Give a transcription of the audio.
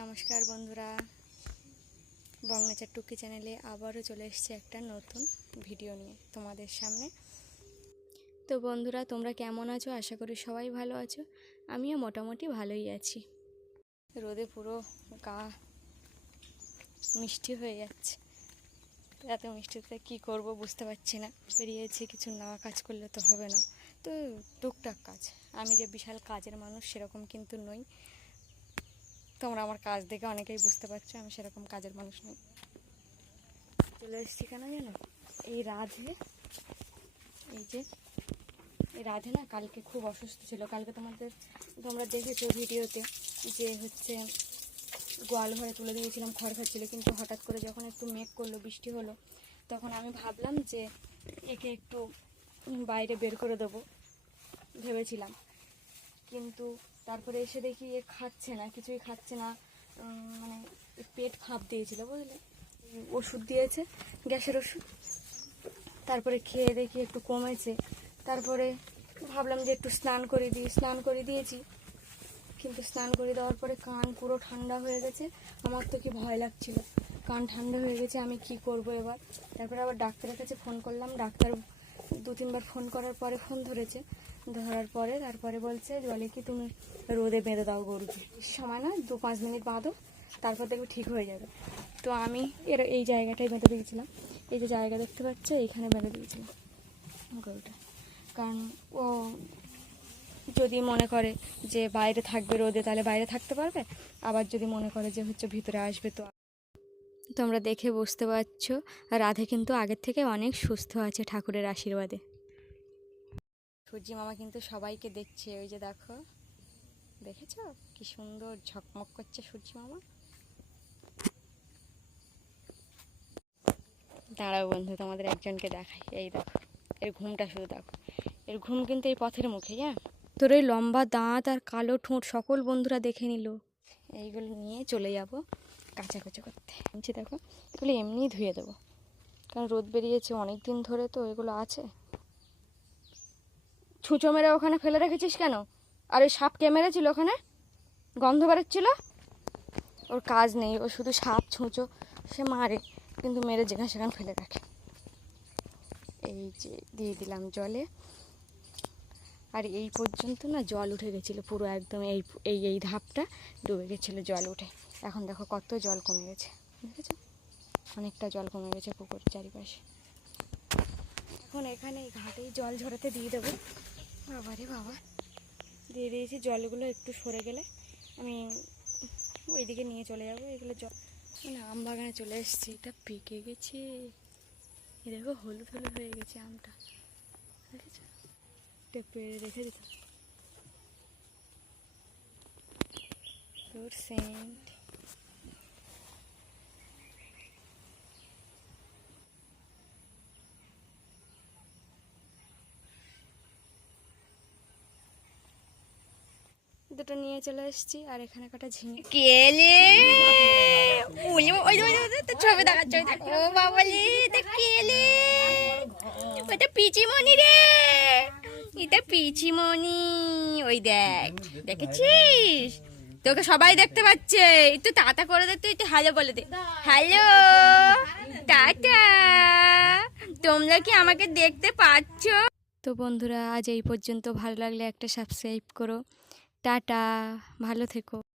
নমস্কার বন্ধুরা। বংনেচার টুকি চ্যানেলে আবারও চলে এসেছে একটা নতুন ভিডিও নিয়ে তোমাদের সামনে। তো বন্ধুরা, তোমরা কেমন আছো? আশা করি সবাই ভালো আছো। আমিও মোটামুটি ভালোই আছি। রোদে পুরো গা মিষ্টি হয়ে যাচ্ছে। এত মিষ্টিতে কী করব বুঝতে পারছি না। বেরিয়েছি, কিছু না কাজ করলে তো হবে না। তো টুকটাক কাজ। আমি যে বিশাল কাজের মানুষ সেরকম কিন্তু নই। তোমরা আমার কাজ দেখে অনেকেই বুঝতে পারছ, আমি সেরকম কাজের মানুষ নই। চলে এসেছি কেন জানো? এই রাধে, এই যে, এই রাধে না কালকে খুব অসুস্থ ছিল। কালকে তোমাদের, তোমরা দেখেছ ভিডিওতে যে হচ্ছে গোয়াল ঘরে তুলে দিয়েছিলাম, খড় খাচ্ছিলো, কিন্তু হঠাৎ করে যখন একটু মেঘ করল, বৃষ্টি হলো, তখন আমি ভাবলাম যে একে একটু বাইরে বের করে দেবো, ভেবেছিলাম। কিন্তু তারপরে এসে দেখি এ খাচ্ছে না, কিছুই খাচ্ছে না। মানে পেট ফাঁপ দিয়েছিল বুঝলে? ওষুধ দিয়েছে, গ্যাসের ওষুধ। তারপরে খেয়ে দেখি একটু কমেছে। তারপরে ভাবলাম যে একটু স্নান করে দিই। স্নান করে দিয়েছি। কিন্তু স্নান করে দেওয়ার পরে কান পুরো ঠান্ডা হয়ে গেছে। আমার তো কি ভয় লাগছিল। কান ঠান্ডা হয়ে গেছে, আমি কি করব এবার? তারপরে আবার ডাক্তারের কাছে ফোন করলাম। ডাক্তার দু তিনবার ফোন করার পরে ফোন ধরেছে। ধরার পরে তারপরে বলছে জলে কি তুমি রোদে বেঁধে দাও গরুকে। সময় না দু পাঁচ মিনিট বাঁধো, তারপর দেখবে ঠিক হয়ে যাবে। তো আমি এর এই জায়গাটায় বেঁধে দিয়েছিলাম। এই যে জায়গা দেখতে পাচ্ছ, এইখানে বেঁধে দিয়েছিলাম গরুটা। কারণ ও যদি মনে করে যে বাইরে থাকবে রোদে, তাহলে বাইরে থাকতে পারবে। আবার যদি মনে করে যে হচ্ছে ভিতরে আসবে, তো তোমরা দেখে বুঝতে পারছ, রাধে কিন্তু আগের থেকে অনেক সুস্থ আছে ঠাকুরের আশীর্বাদে। সূর্যি মামা কিন্তু সবাইকে দেখছে ওই যে দেখো। দেখেছ? কি সুন্দর ঝকমক করছে সূর্যি মামা। দাঁড়াও বন্ধু তোমাদের একজনকে দেখাই। এই দেখো এর ঘুমটা শুধু দেখো। এর ঘুম কিন্তু এই পথের মুখে হ্যাঁ? তোর ওই লম্বা দাঁত আর কালো ঠোঁট সকল বন্ধুরা দেখে নিল। এইগুলো নিয়ে চলে যাব কাঁচা কুচো করতে দেখো এগুলো এমনিই ধুয়ে দেবো। কারণ রোদ বেরিয়েছে অনেক দিন ধরে তো এগুলো আছে। ছুঁচো মেরে ওখানে ফেলে রেখেছিস কেন? আর ওই সাপ কে মেরেছিল ওখানে? গন্ধ বেরোচ্ছিল? ওর কাজ নেই, ও শুধু সাপ, ছুঁচো, সে মারে, কিন্তু মেরে যেখানে সেখানে ফেলে রাখে। এই যে দিয়ে দিলাম জলে। আর এই পর্যন্ত না জল উঠে গেছিল পুরো একদম এই এই এই ধাপটা ডুবে গেছিল জল উঠে। এখন দেখো কত জল কমে গেছে, দেখেছ? অনেকটা জল কমে গেছে পুকুরের চারিপাশে। এখন এখানে এই ঘাটেই জল ঝরাতে দিয়ে দেবো। বাবা রে বাবা। দিয়ে দিয়েছি, জলগুলো একটু সরে গেলে আমি ওইদিকে নিয়ে চলে যাব, এগুলো জল মানে আম বাগানে চলে এসেছি। এটা পেকে গেছে। দেখো, হলুদ হলুদ হয়ে গেছে আমটা। এটা পেড়ে রেখে দিতাম সেন্ট দুটো নিয়ে চলে এসেছি আর এখানে কটা ঝিঙে। কেলে ওই তোর ছবি দেখাচ্ছে দেখ। ও বাবালি এটা কেলে ওটা পিচিমণি রে। এটা পিচিমণি ওই দেখ দেখেছিস? তোকে সবাই দেখতে পাচ্ছে। একটু টাটা করে দে তুই একটু হ্যালো বলে দে। Hello tata. তোমরা কি আমাকে দেখতে পাচ্ছ? তো বন্ধুরা আজ এই পর্যন্ত। ভালো লাগলে একটা সাবস্ক্রাইব করো। টাটা ভালো থেকো